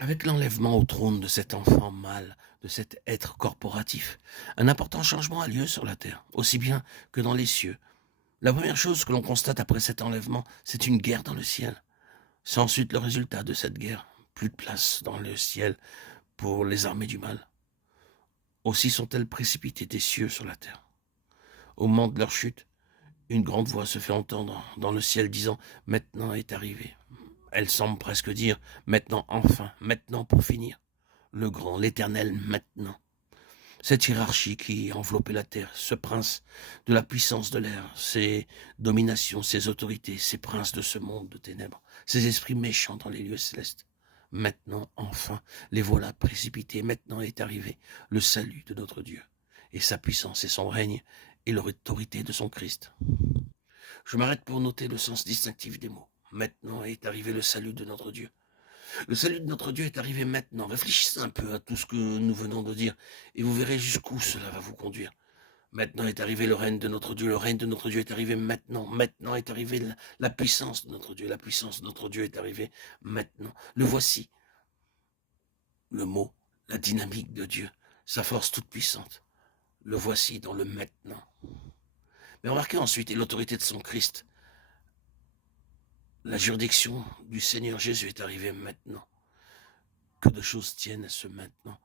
Avec l'enlèvement au trône de cet enfant mâle, de cet être corporatif, un important changement a lieu sur la terre, aussi bien que dans les cieux. La première chose que l'on constate après cet enlèvement, c'est une guerre dans le ciel. C'est ensuite le résultat de cette guerre. Plus de place dans le ciel pour les armées du mal. Aussi sont-elles précipitées des cieux sur la terre. Au moment de leur chute, une grande voix se fait entendre dans le ciel disant « Maintenant est arrivé ». Elle semble presque dire « Maintenant enfin, maintenant pour finir ». Le grand, l'éternel maintenant. Cette hiérarchie qui enveloppait la terre, ce prince de la puissance de l'air, ces dominations, ces autorités, ces princes de ce monde de ténèbres, ces esprits méchants dans les lieux célestes. Maintenant, enfin, les voilà précipités. Maintenant est arrivé le salut de notre Dieu, et sa puissance et son règne, et l'autorité de son Christ. Je m'arrête pour noter le sens distinctif des mots. Maintenant est arrivé le salut de notre Dieu. Le salut de notre Dieu est arrivé maintenant. Réfléchissez un peu à tout ce que nous venons de dire et vous verrez jusqu'où cela va vous conduire. Maintenant est arrivé le règne de notre Dieu. Le règne de notre Dieu est arrivé maintenant. Maintenant est arrivé la puissance de notre Dieu. La puissance de notre Dieu est arrivée maintenant. Le voici. Le mot, la dynamique de Dieu, sa force toute puissante. Le voici dans le maintenant. Mais remarquez ensuite, et l'autorité de son Christ. La juridiction du Seigneur Jésus est arrivée maintenant. Que de choses tiennent à ce maintenant.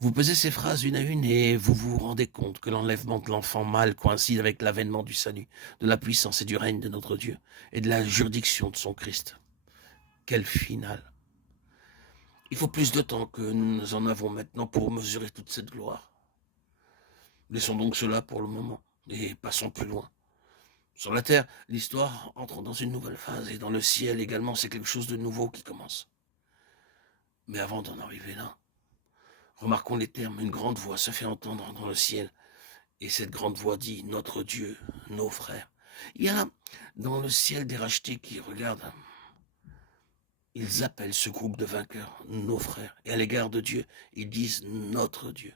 Vous pesez ces phrases une à une et vous vous rendez compte que l'enlèvement de l'enfant mâle coïncide avec l'avènement du salut, de la puissance et du règne de notre Dieu et de la juridiction de son Christ. Quel final! Il faut plus de temps que nous en avons maintenant pour mesurer toute cette gloire. Laissons donc cela pour le moment et passons plus loin. Sur la terre, l'histoire entre dans une nouvelle phase et dans le ciel également, c'est quelque chose de nouveau qui commence. Mais avant d'en arriver là, remarquons les termes, une grande voix se fait entendre dans le ciel. Et cette grande voix dit, notre Dieu, nos frères. Il y a dans le ciel des rachetés qui regardent. Ils appellent ce groupe de vainqueurs nos frères. Et à l'égard de Dieu, ils disent notre Dieu.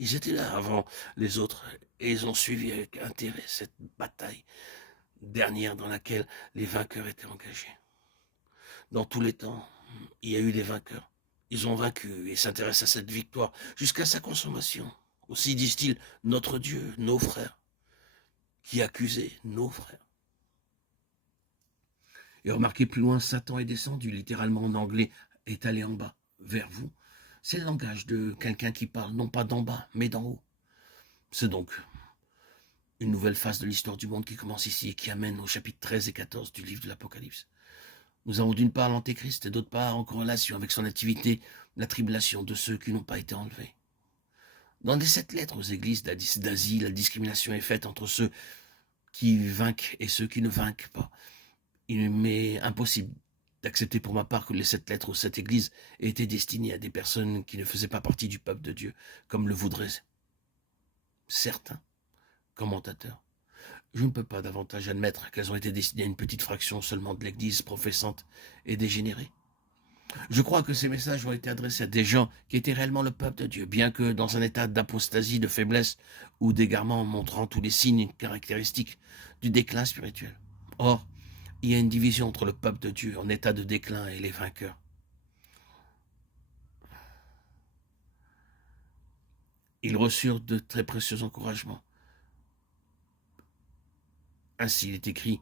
Ils étaient là avant les autres et ils ont suivi avec intérêt cette bataille dernière dans laquelle les vainqueurs étaient engagés. Dans tous les temps, il y a eu des vainqueurs. Ils ont vaincu et s'intéressent à cette victoire jusqu'à sa consommation. Aussi disent-ils, notre Dieu, nos frères, qui accusait nos frères. Et remarquez plus loin, Satan est descendu, littéralement en anglais, est allé en bas, vers vous. C'est le langage de quelqu'un qui parle, non pas d'en bas, mais d'en haut. C'est donc une nouvelle phase de l'histoire du monde qui commence ici et qui amène au chapitre 13 et 14 du livre de l'Apocalypse. Nous avons d'une part l'Antéchrist et d'autre part en corrélation avec son activité la tribulation de ceux qui n'ont pas été enlevés. Dans les 7 lettres aux églises d'Asie, la discrimination est faite entre ceux qui vainquent et ceux qui ne vainquent pas. Il m'est impossible d'accepter pour ma part que les 7 lettres aux 7 églises aient été destinées à des personnes qui ne faisaient pas partie du peuple de Dieu, comme le voudraient certains commentateurs. Je ne peux pas davantage admettre qu'elles ont été destinées à une petite fraction seulement de l'église professante et dégénérée. Je crois que ces messages ont été adressés à des gens qui étaient réellement le peuple de Dieu, bien que dans un état d'apostasie, de faiblesse ou d'égarement montrant tous les signes caractéristiques du déclin spirituel. Or, il y a une division entre le peuple de Dieu en état de déclin et les vainqueurs. Ils reçurent de très précieux encouragements. Ainsi, il est écrit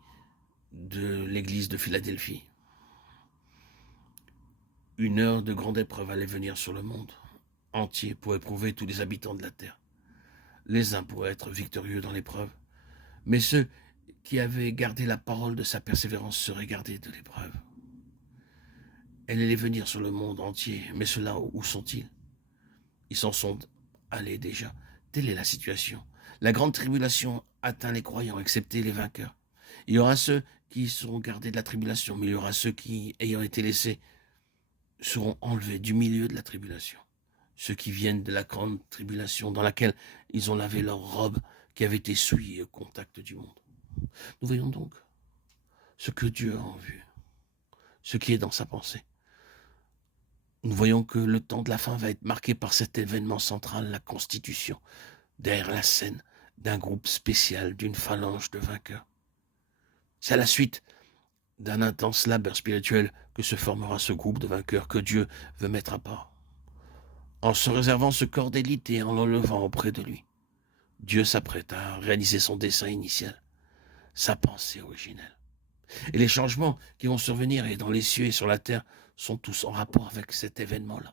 de l'église de Philadelphie. Une heure de grande épreuve allait venir sur le monde entier pour éprouver tous les habitants de la terre. Les uns pourraient être victorieux dans l'épreuve, mais ceux qui avaient gardé la parole de sa persévérance seraient gardés de l'épreuve. Elle allait venir sur le monde entier, mais ceux-là, où sont-ils? Ils s'en sont allés déjà. Telle est la situation. La grande tribulation atteint les croyants, excepté les vainqueurs. Il y aura ceux qui seront gardés de la tribulation, mais il y aura ceux qui, ayant été laissés, seront enlevés du milieu de la tribulation. Ceux qui viennent de la grande tribulation dans laquelle ils ont lavé leurs robes qui avaient été souillées au contact du monde. Nous voyons donc ce que Dieu a en vue, ce qui est dans sa pensée. Nous voyons que le temps de la fin va être marqué par cet événement central, la constitution, derrière la scène, d'un groupe spécial, d'une phalange de vainqueurs. C'est à la suite d'un intense labeur spirituel que se formera ce groupe de vainqueurs que Dieu veut mettre à part. En se réservant ce corps d'élite et en l'enlevant auprès de lui, Dieu s'apprête à réaliser son dessein initial, sa pensée originelle. Et les changements qui vont survenir et dans les cieux et sur la terre sont tous en rapport avec cet événement-là.